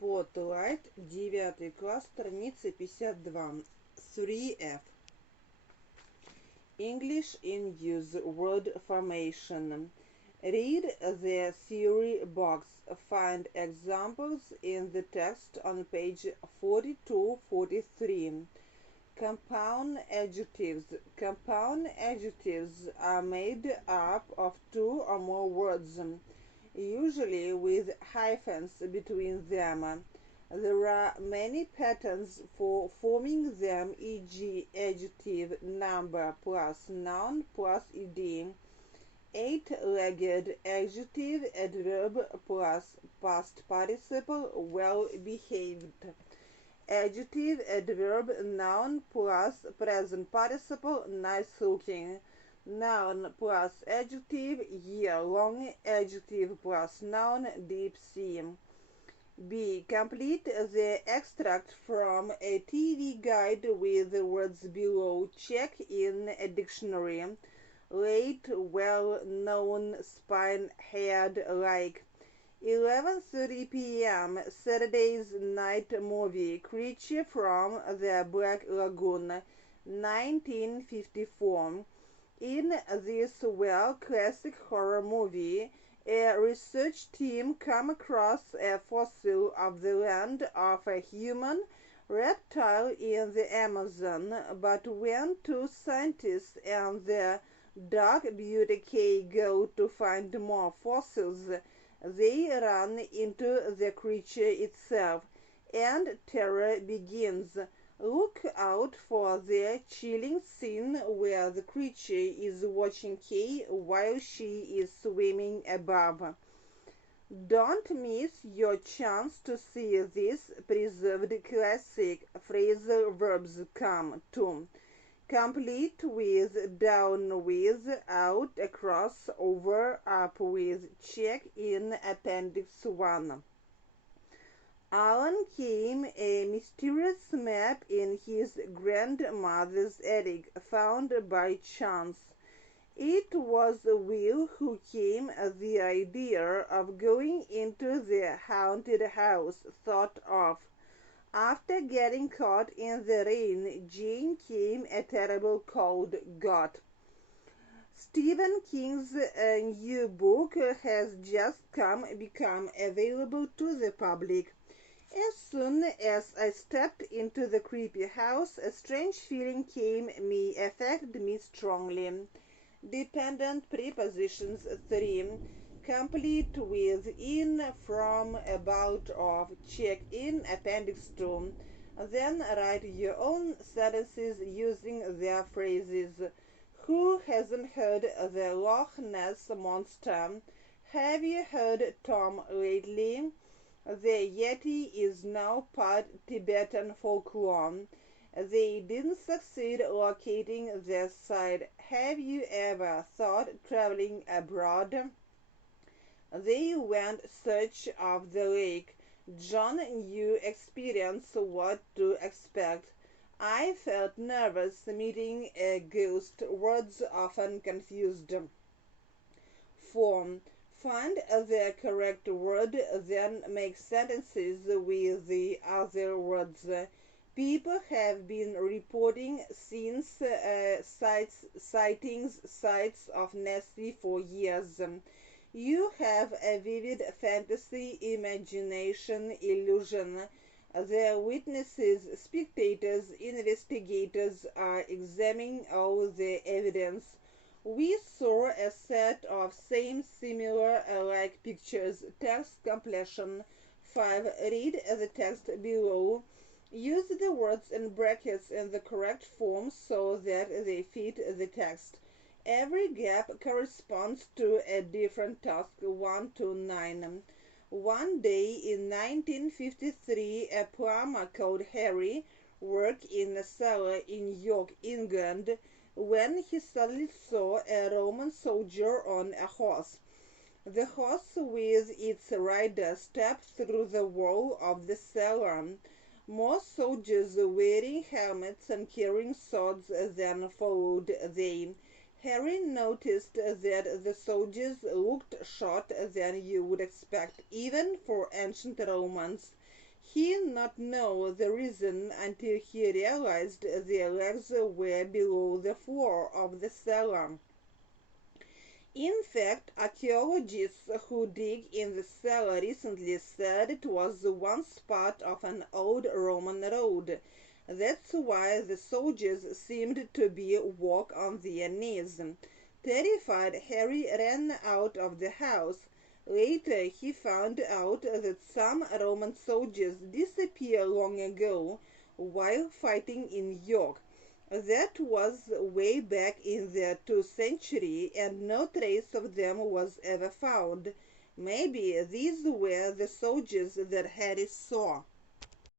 Spotlight, 9 класс, страница 52, 3F. English in use, word formation. Read the theory box. Find examples in the text on page 42-43. Compound adjectives. Compound adjectives are made up of two or more words, usually with hyphens between them. There are many patterns for forming them, e.g. adjective, number plus noun plus ed, eight-legged, adjective, adverb plus past participle, well-behaved, adjective, adverb, noun plus present participle, nice-looking, noun plus adjective, year-long, adjective plus noun, deep sea. B. Complete the extract from a TV guide with the words below. Check in a dictionary. Late, well-known, spine, head, like. 11:30 p.m. Saturday's night movie. Creature from the Black Lagoon, 1954. In this classic horror movie, a research team come across a fossil of the land of a human reptile in the Amazon, but when two scientists and the dog Beauty K go to find more fossils, they run into the creature itself, and terror begins. Look out for the chilling scene where the creature is watching Kay while she is swimming above. Don't miss your chance to see this preserved classic. Phrasal verbs come to. Complete with, down with, out, across, over, up with. Check in Appendix 1. Alan came a mysterious map in his grandmother's attic, found by chance. It was Will who came the idea of going into the haunted house thought of. After getting caught in the rain, Jane came a terrible cold got. Stephen King's new book has just become available to the public. As soon as I stepped into the creepy house, a strange feeling affected me strongly. Dependent prepositions 3. Complete with, in, from, about, of. Check in Appendix 2. Then write your own sentences using their phrases. Who hasn't heard the Loch Ness Monster? Have you heard Tom lately? The Yeti is now part Tibetan folklore. They didn't succeed locating the site. Have you ever thought traveling abroad? They went search of the lake. John knew experience what to expect. I felt nervous meeting a ghost. Words often confused. 4. Find the correct word, then make sentences with the other words. People have been reporting sightings of Nessie for years. You have a vivid fantasy, imagination, illusion. The witnesses, spectators, investigators are examining all the evidence. We saw a set of similar, alike pictures. Text completion. 5. Read the text below. Use the words and brackets in the correct form so that they fit the text. Every gap corresponds to a different task. 1 to 9. One day in 1953, a plumber called Harry worked in a cellar in York, England, when he suddenly saw a Roman soldier on a horse. The horse with its rider stepped through the wall of the cellar. More soldiers wearing helmets and carrying swords then followed them. Harry noticed that the soldiers looked shorter than you would expect, even for ancient Romans. He not know the reason until he realized their legs were below the floor of the cellar. In fact, archaeologists who dig in the cellar recently said it was once part of an old Roman road. That's why the soldiers seemed to be walk on their knees. Terrified, Harry ran out of the house. Later, he found out that some Roman soldiers disappeared long ago while fighting in York. That was way back in the 2nd century, and no trace of them was ever found. Maybe these were the soldiers that Harry saw.